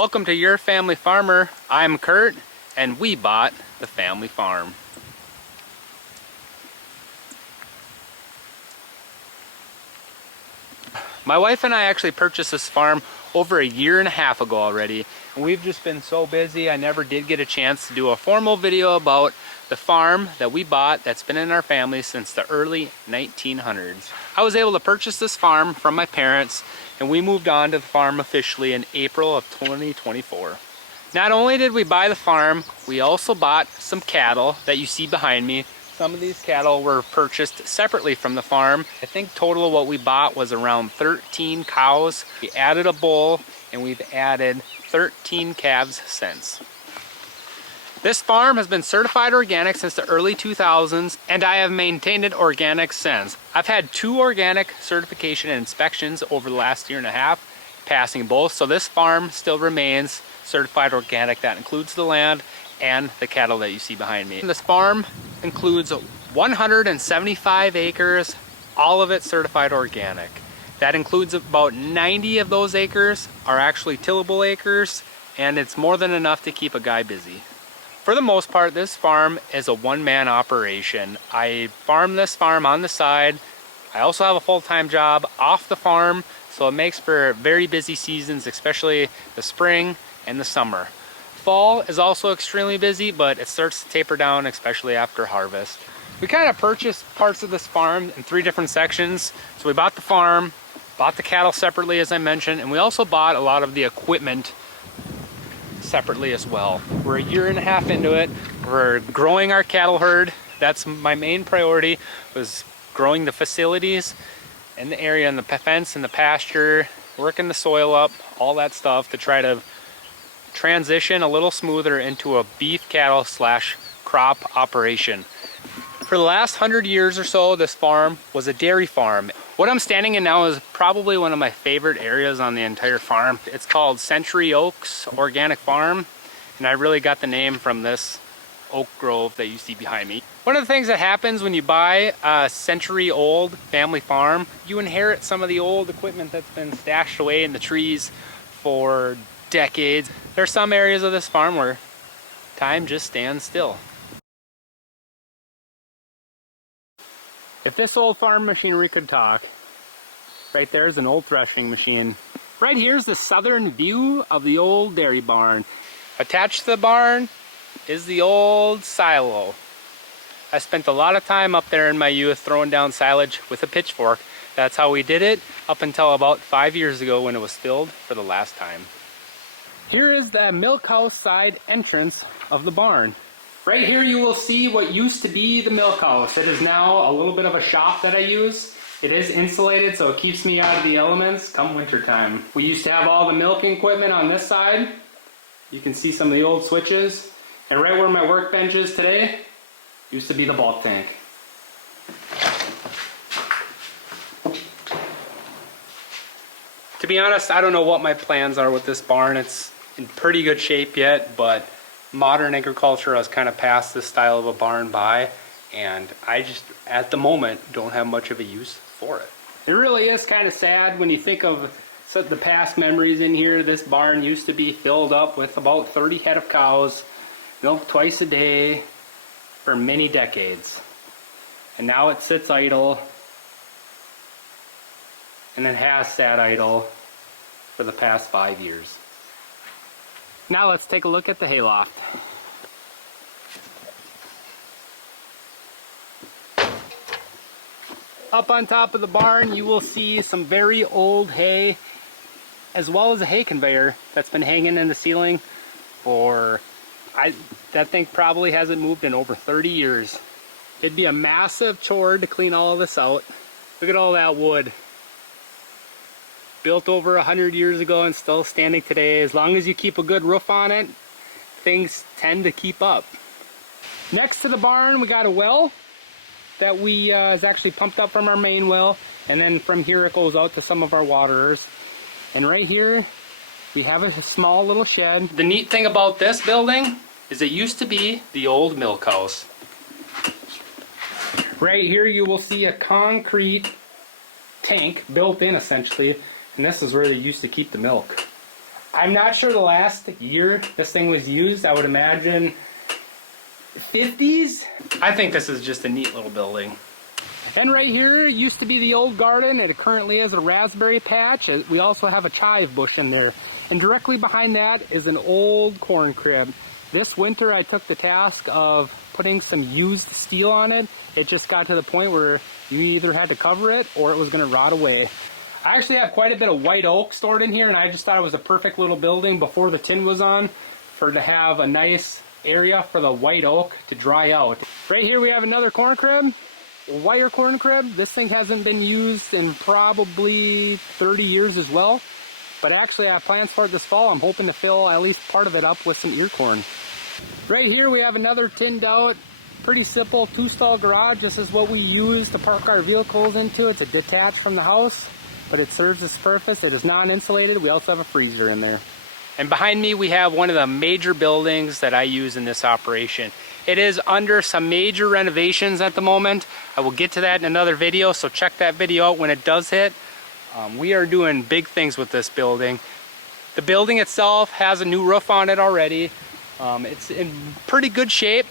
Welcome to Your Family Farmer. I'm Kurt, and we bought the family farm. My wife and I actually purchased this farm over a year and a half ago already, and we've just been so busy I never did get a chance to do a formal video about the farm that we bought that's been in our family since the early 1900s. I was able to purchase this farm from my parents, and we moved on to the farm officially in April of 2024. Not only did we buy the farm, we also bought some cattle that you see behind me. Some of these cattle were purchased separately from the farm. I think total what we bought was around 13 cows. We added a bull, and we've added 13 calves since. This farm has been certified organic since the early 2000s, and I have maintained it organic since. I've had 2 organic certification inspections over the last year and a half, passing both, so this farm still remains certified organic. That includes the land and the cattle that you see behind me. This farm includes 175 acres, all of it certified organic. That includes about 90 of those acres are actually tillable acres, and it's more than enough to keep a guy busy. For the most part, this farm is a one-man operation. I farm this farm on the side. I also have a full-time job off the farm, so it makes for very busy seasons, especially the spring and the summer. Fall is also extremely busy, but it starts to taper down, especially after harvest. We kind of purchased parts of this farm in 3 different sections. So we bought the farm, bought the cattle separately, as I mentioned, and we also bought a lot of the equipment separately as well. We're a year and a half into it. We're growing our cattle herd. That's my main priority, was growing the facilities in the area, and the fence and the pasture, working the soil up, all that stuff to try to transition a little smoother into a beef cattle / crop operation. For the last 100 years or so, this farm was a dairy farm. What I'm standing in now is probably one of my favorite areas on the entire farm. It's called Century Oaks Organic Farm, and I really got the name from this oak grove that you see behind me. One of the things that happens when you buy a century-old family farm, you inherit some of the old equipment that's been stashed away in the trees for decades. There are some areas of this farm where time just stands still. If this old farm machinery could talk, right there's an old threshing machine. Right here's the southern view of the old dairy barn. Attached to the barn is the old silo. I spent a lot of time up there in my youth throwing down silage with a pitchfork. That's how we did it up until about 5 years ago when it was filled for the last time. Here is the milk house side entrance of the barn. Right here you will see what used to be the milk house. It is now a little bit of a shop that I use. It is insulated, so it keeps me out of the elements come winter time. We used to have all the milking equipment on this side. You can see some of the old switches. And right where my workbench is today, used to be the bulk tank. To be honest, I don't know what my plans are with this barn. It's in pretty good shape yet, but modern agriculture has kind of passed this style of a barn by, and I just, at the moment, don't have much of a use for it. It really is kind of sad when you think of the past memories in here. This barn used to be filled up with about 30 head of cows, milked twice a day for many decades. And now it sits idle, and it has sat idle for the past 5 years. Now let's take a look at the hayloft. Up on top of the barn you will see some very old hay, as well as a hay conveyor that's been hanging in the ceiling for, that thing probably hasn't moved in over 30 years. It'd be a massive chore to clean all of this out. Look at all that wood. Built over 100 years ago and still standing today. As long as you keep a good roof on it, things tend to keep up. Next to the barn we got a well that we is actually pumped up from our main well, and then from here it goes out to some of our waterers. And right here we have a small little shed. The neat thing about this building is it used to be the old milk house. Right here you will see a concrete tank built in essentially, and this is where they used to keep the milk. I'm not sure the last year this thing was used. I would imagine 50s. I think this is just a neat little building. And right here used to be the old garden. It currently is a raspberry patch. We also have a chive bush in there. And directly behind that is an old corn crib. This winter I took the task of putting some used steel on it. It just got to the point where you either had to cover it or it was going to rot away. I actually have quite a bit of white oak stored in here, and I just thought it was a perfect little building before the tin was on to have a nice area for the white oak to dry out. Right here we have another corn crib, wire corn crib. This thing hasn't been used in probably 30 years as well, but actually I have plans for it this fall. I'm hoping to fill at least part of it up with some ear corn. Right here we have another tinned out, pretty simple 2-stall garage. This is what we use to park our vehicles into. It's a detached from the house, but it serves its purpose. It is non-insulated. We also have a freezer in there. And behind me we have one of the major buildings that I use in this operation. It is under some major renovations at the moment. I will get to that in another video, so check that video out when it does hit. We are doing big things with this building. The building itself has a new roof on it already. It's in pretty good shape.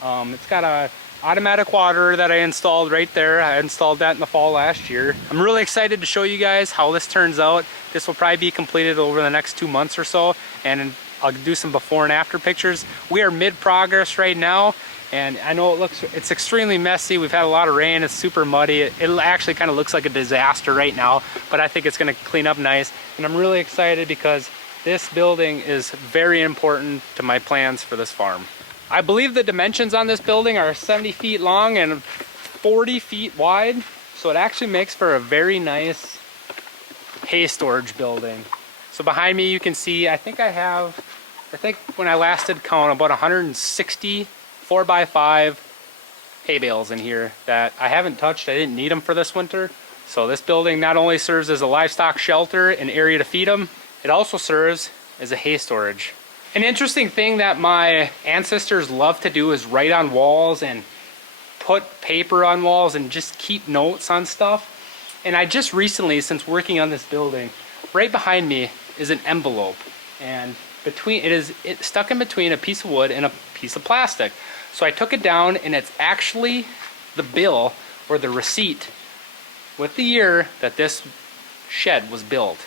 It's got a automatic water that I installed right there. I installed that in the fall last year. I'm really excited to show you guys how this turns out. This will probably be completed over the next 2 months or so, and I'll do some before and after pictures. We are mid-progress right now, and I know it's extremely messy. We've had a lot of rain. It's super muddy. It actually kind of looks like a disaster right now, but I think it's going to clean up nice, and I'm really excited because this building is very important to my plans for this farm. I believe the dimensions on this building are 70 feet long and 40 feet wide, so it actually makes for a very nice hay storage building. So behind me you can see, I think when I last did count, about 160 4x5 hay bales in here that I haven't touched. I didn't need them for this winter. So this building not only serves as a livestock shelter, an area to feed them, it also serves as a hay storage. An interesting thing that my ancestors loved to do is write on walls and put paper on walls and just keep notes on stuff. And I just recently, since working on this building, right behind me is an envelope, and it's stuck in between a piece of wood and a piece of plastic. So I took it down, and it's actually the bill or the receipt with the year that this shed was built.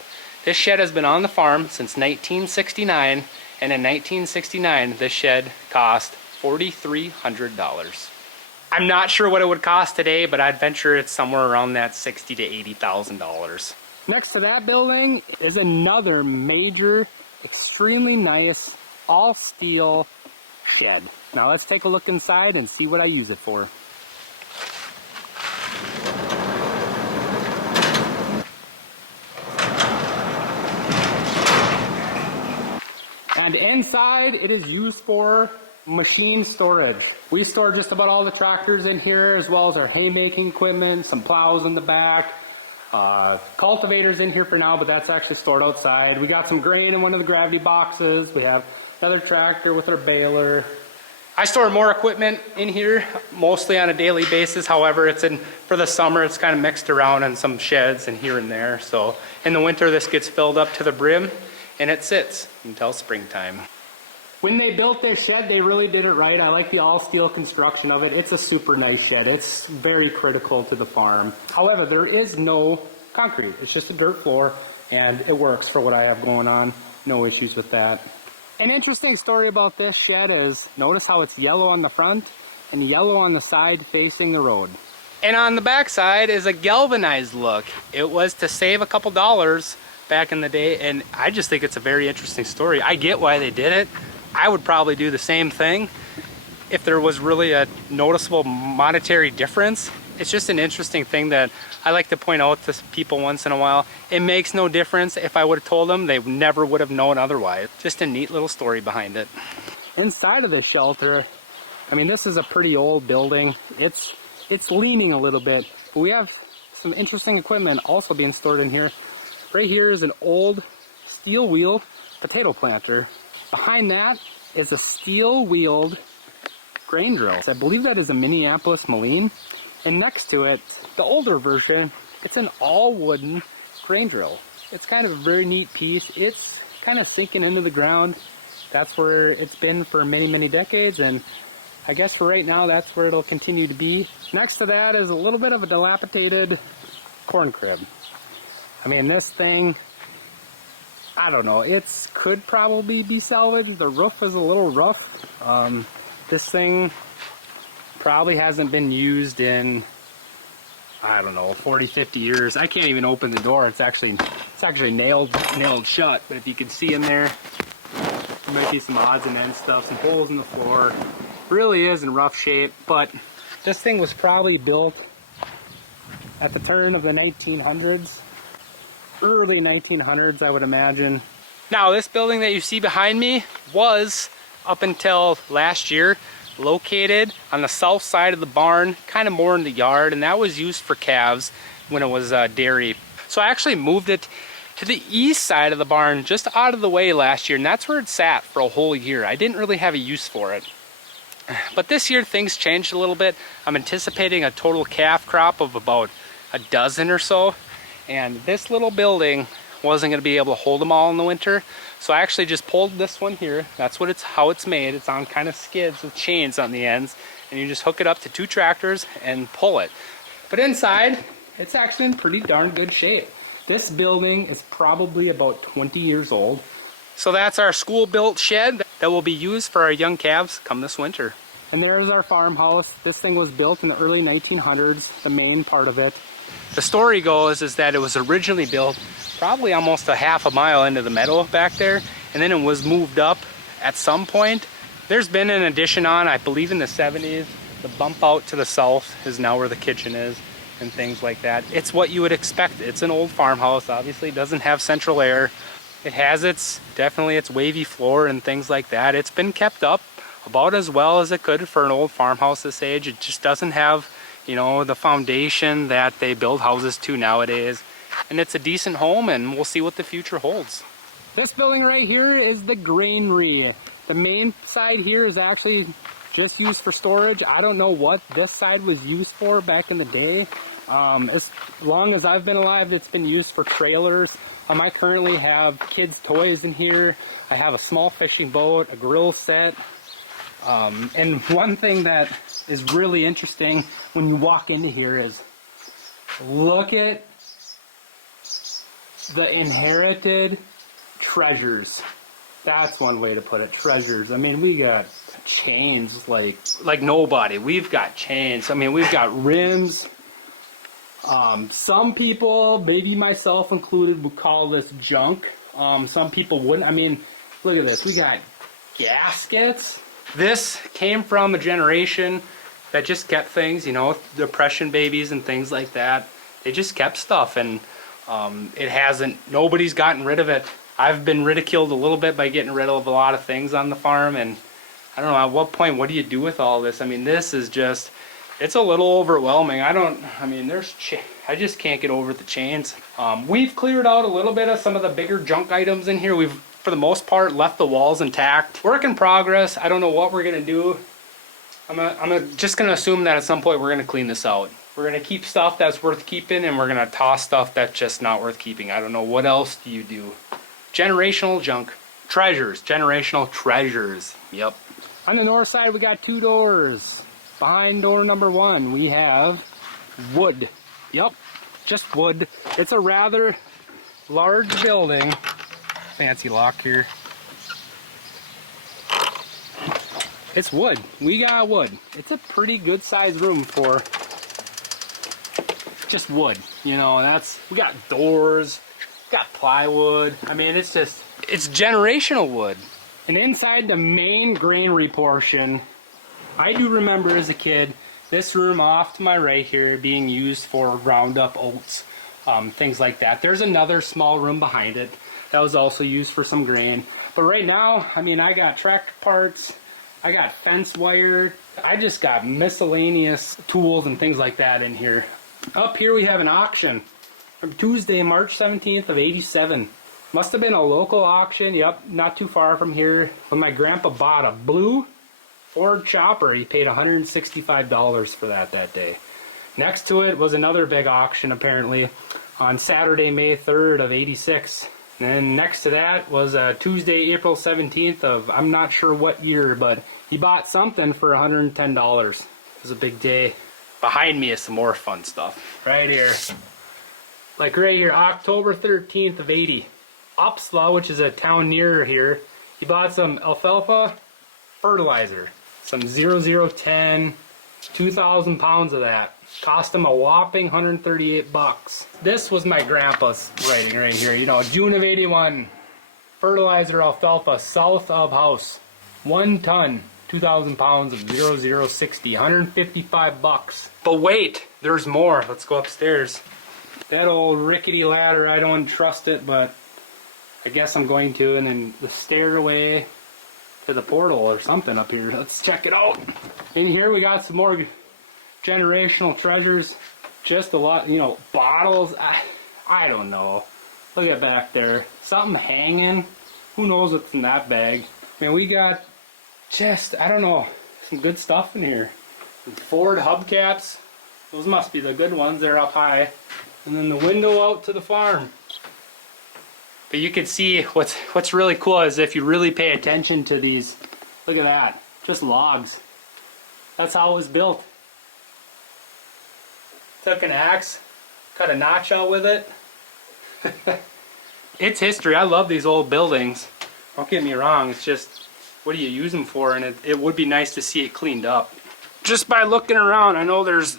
This shed has been on the farm since 1969. And in 1969, this shed cost $4,300. I'm not sure what it would cost today, but I'd venture it's somewhere around that $60,000 to $80,000. Next to that building is another major, extremely nice, all steel shed. Now let's take a look inside and see what I use it for. And inside, it is used for machine storage. We store just about all the tractors in here, as well as our haymaking equipment, some plows in the back, cultivators in here for now, but that's actually stored outside. We got some grain in one of the gravity boxes. We have another tractor with our baler. I store more equipment in here, mostly on a daily basis. However, for the summer, it's kind of mixed around in some sheds and here and there. So in the winter, this gets filled up to the brim, and it sits until springtime. When they built this shed, they really did it right. I like the all steel construction of it. It's a super nice shed. It's very critical to the farm. However, there is no concrete. It's just a dirt floor, and it works for what I have going on. No issues with that. An interesting story about this shed is, notice how it's yellow on the front and yellow on the side facing the road. And on the back side is a galvanized look. It was to save a couple dollars back in the day, and I just think it's a very interesting story. I get why they did it. I would probably do the same thing if there was really a noticeable monetary difference. It's just an interesting thing that I like to point out to people once in a while. It makes no difference. If I would have told them, they never would have known otherwise. Just a neat little story behind it. Inside of this shelter, I mean, this is a pretty old building. It's leaning a little bit. But we have some interesting equipment also being stored in here. Right here is an old steel wheel potato planter. Behind that is a steel-wheeled grain drill. I believe that is a Minneapolis Millennial. And next to it, the older version, it's an all-wooden grain drill. It's kind of a very neat piece. It's kind of sinking into the ground. That's where it's been for many, many decades, and I guess for right now, that's where it'll continue to be. Next to that is a little bit of a dilapidated corn crib. I mean, this thing, I don't know, it could probably be salvaged. The roof is a little rough. This thing probably hasn't been used in, I don't know, 40, 50 years. I can't even open the door. It's actually nailed shut, but if you can see in there, there might be some odds and ends stuff, some holes in the floor. Really is in rough shape, but this thing was probably built at the turn of the 1900s, early 1900s, I would imagine. Now, this building that you see behind me was, up until last year, located on the south side of the barn, kind of more in the yard, and that was used for calves when it was dairy. So I actually moved it to the east side of the barn, just out of the way last year, and that's where it sat for a whole year. I didn't really have a use for it. But this year things changed a little bit. I'm anticipating a total calf crop of about a dozen or so, and this little building wasn't going to be able to hold them all in the winter, so I actually just pulled this one here. That's how it's made. It's on kind of skids with chains on the ends, and you just hook it up to 2 tractors and pull it. But inside, it's actually in pretty darn good shape. This building is probably about 20 years old. So that's our school-built shed that will be used for our young calves come this winter. And there's our farmhouse. This thing was built in the early 1900s, the main part of it. The story goes is that it was originally built probably almost a half a mile into the meadow back there, and then it was moved up at some point. There's been an addition on, I believe in the 70s. The bump out to the south is now where the kitchen is and things like that. It's what you would expect. It's an old farmhouse. Obviously it doesn't have central air. It has definitely its wavy floor and things like that. It's been kept up about as well as it could for an old farmhouse this age. It just doesn't have, you know, the foundation that they build houses to nowadays. And it's a decent home, and we'll see what the future holds. This building right here is the granary. The main side here is actually just used for storage. I don't know what this side was used for back in the day. As long as I've been alive, it's been used for trailers. I currently have kids' toys in here. I have a small fishing boat, a grill set. And one thing that is really interesting when you walk into here is look at the inherited treasures. That's one way to put it, treasures. I mean, we got chains like nobody. We've got chains. I mean, we've got rims. Some people, maybe myself included, would call this junk. Some people wouldn't. I mean, look at this. We got gaskets. This came from a generation that just kept things, you know, depression babies and things like that. They just kept stuff, and nobody's gotten rid of it. I've been ridiculed a little bit by getting rid of a lot of things on the farm, and I don't know, at what point, what do you do with all this? I mean, this is just, it's a little overwhelming. I just can't get over the chains. We've cleared out a little bit of some of the bigger junk items in here. We've, for the most part, left the walls intact. Work in progress. I don't know what we're gonna do. I'm just gonna assume that at some point we're gonna clean this out. We're gonna keep stuff that's worth keeping, and we're gonna toss stuff that's just not worth keeping. I don't know, what else do you do? Generational junk. Treasures. Generational treasures. Yep. On the north side, we got 2 doors. Behind door number 1, we have wood. Yep, just wood. It's a rather large building. Fancy lock here. It's wood. We got wood. It's a pretty good sized room for just wood. You know, we got doors, we got plywood. I mean, it's generational wood. And inside the main granary portion, I do remember as a kid, this room off to my right here being used for ground up oats, things like that. There's another small room behind it that was also used for some grain. But right now, I mean, I got tractor parts, I got fence wire, I just got miscellaneous tools and things like that in here. Up here we have an auction from Tuesday, March 17th of '87. Must have been a local auction, yep, not too far from here. When my grandpa bought a blue Ford chopper, he paid $165 for that day. Next to it was another big auction apparently on Saturday, May 3rd of '86. And then next to that was Tuesday, April 17th of I'm not sure what year, but he bought something for $110. It was a big day. Behind me is some more fun stuff. Right here. Like right here, October 13th of 80. Upsla, which is a town near here, he bought some alfalfa fertilizer. Some 0010, 2,000 pounds of that. Cost him a whopping 138 bucks. This was my grandpa's writing right here. You know, June of 81. Fertilizer alfalfa south of house. 1 ton, 2,000 pounds of 0060, 155 bucks. But wait, there's more. Let's go upstairs. That old rickety ladder, I don't trust it, but I guess I'm going to. And then the stairway to the portal or something up here. Let's check it out. In here we got some more generational treasures. Just a lot, you know, bottles. I don't know. Look at back there. Something hanging. Who knows what's in that bag? Man, we got just, I don't know, some good stuff in here. Ford hubcaps. Those must be the good ones. They're up high. And then the window out to the farm. But you can see what's really cool is if you really pay attention to these. Look at that. Just logs. That's how it was built. Took an axe, cut a notch out with it. It's history. I love these old buildings. Don't get me wrong. It's just, what do you use them for? And it would be nice to see it cleaned up. Just by looking around, I know this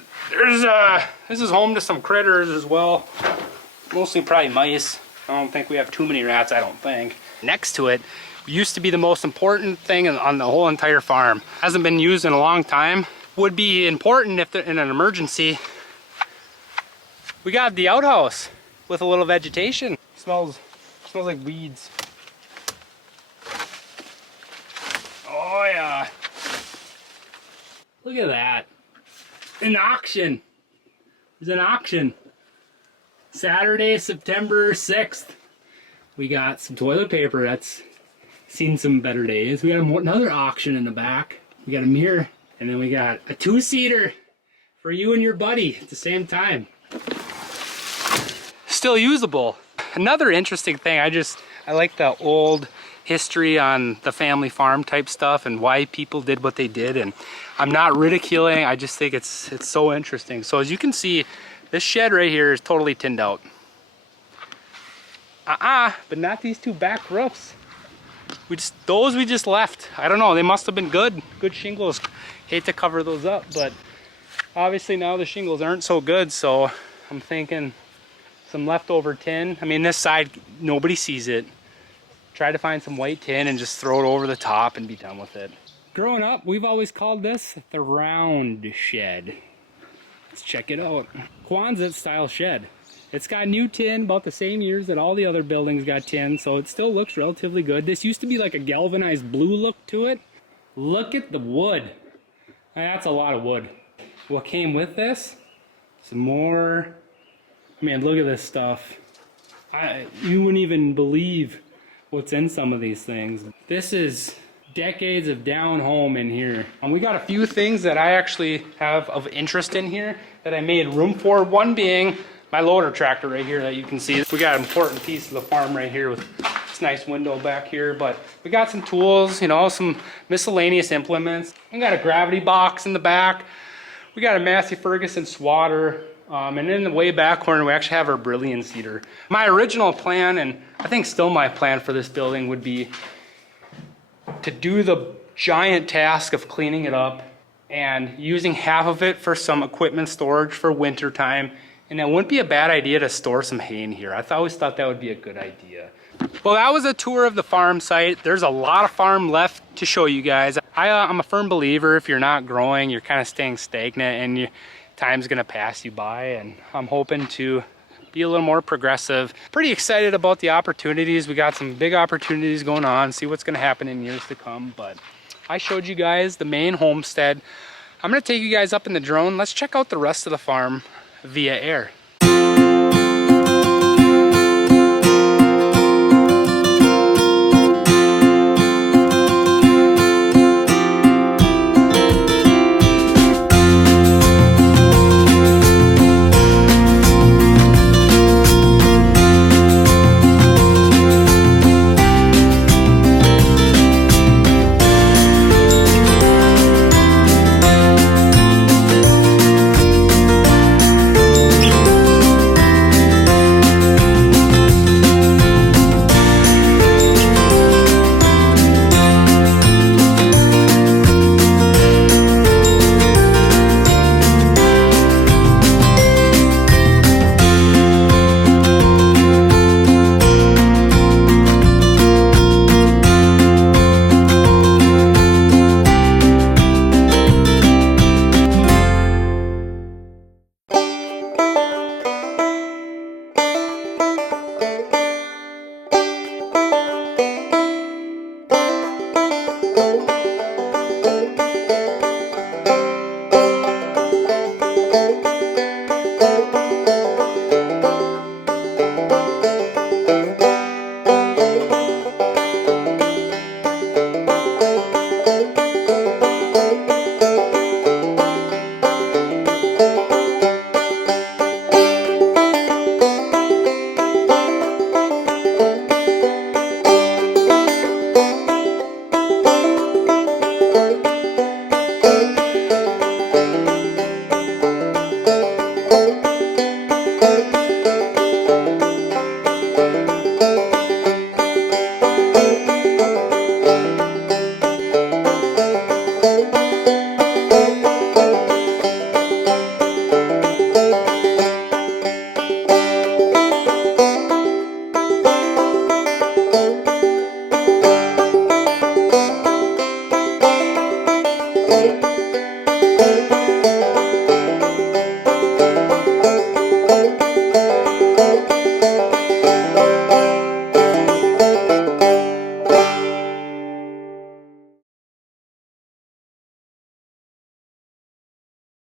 is home to some critters as well. Mostly probably mice. I don't think we have too many rats, I don't think. Next to it used to be the most important thing on the whole entire farm. Hasn't been used in a long time. Would be important if in an emergency. We got the outhouse with a little vegetation. Smells like weeds. Oh yeah. Look at that. An auction. There's an auction. Saturday, September 6th. We got some toilet paper. That's seen some better days. We got another auction in the back. We got a mirror. And then we got a 2-seater for you and your buddy at the same time. Still usable. Another interesting thing, I like the old history on the family farm type stuff and why people did what they did. And I'm not ridiculing, I just think it's so interesting. So as you can see, this shed right here is totally tinned out. But not these two back roofs. Those we just left. I don't know, they must have been good shingles. Hate to cover those up, but obviously now the shingles aren't so good, so I'm thinking some leftover tin. I mean, this side, nobody sees it. Try to find some white tin and just throw it over the top and be done with it. Growing up, we've always called this the round shed. Let's check it out. Quonset style shed. It's got new tin, about the same years that all the other buildings got tin, so it still looks relatively good. This used to be like a galvanized blue look to it. Look at the wood. That's a lot of wood. What came with this? Some more. Man, look at this stuff. You wouldn't even believe what's in some of these things. This is decades of down home in here. And we got a few things that I actually have of interest in here that I made room for. One being my loader tractor right here that you can see. We got an important piece of the farm right here with this nice window back here, but we got some tools, you know, some miscellaneous implements. We got a gravity box in the back. We got a Massey Ferguson swatter. And in the way back corner, we actually have our Brilliant seeder. My original plan, and I think still my plan for this building, would be to do the giant task of cleaning it up and using half of it for some equipment storage for winter time. And it wouldn't be a bad idea to store some hay in here. I always thought that would be a good idea. Well, that was a tour of the farm site. There's a lot of farm left to show you guys. I'm a firm believer if you're not growing, you're kind of staying stagnant and time's gonna pass you by, and I'm hoping to be a little more progressive. Pretty excited about the opportunities. We got some big opportunities going on, see what's gonna happen in years to come, but I showed you guys the main homestead. I'm gonna take you guys up in the drone. Let's check out the rest of the farm via air.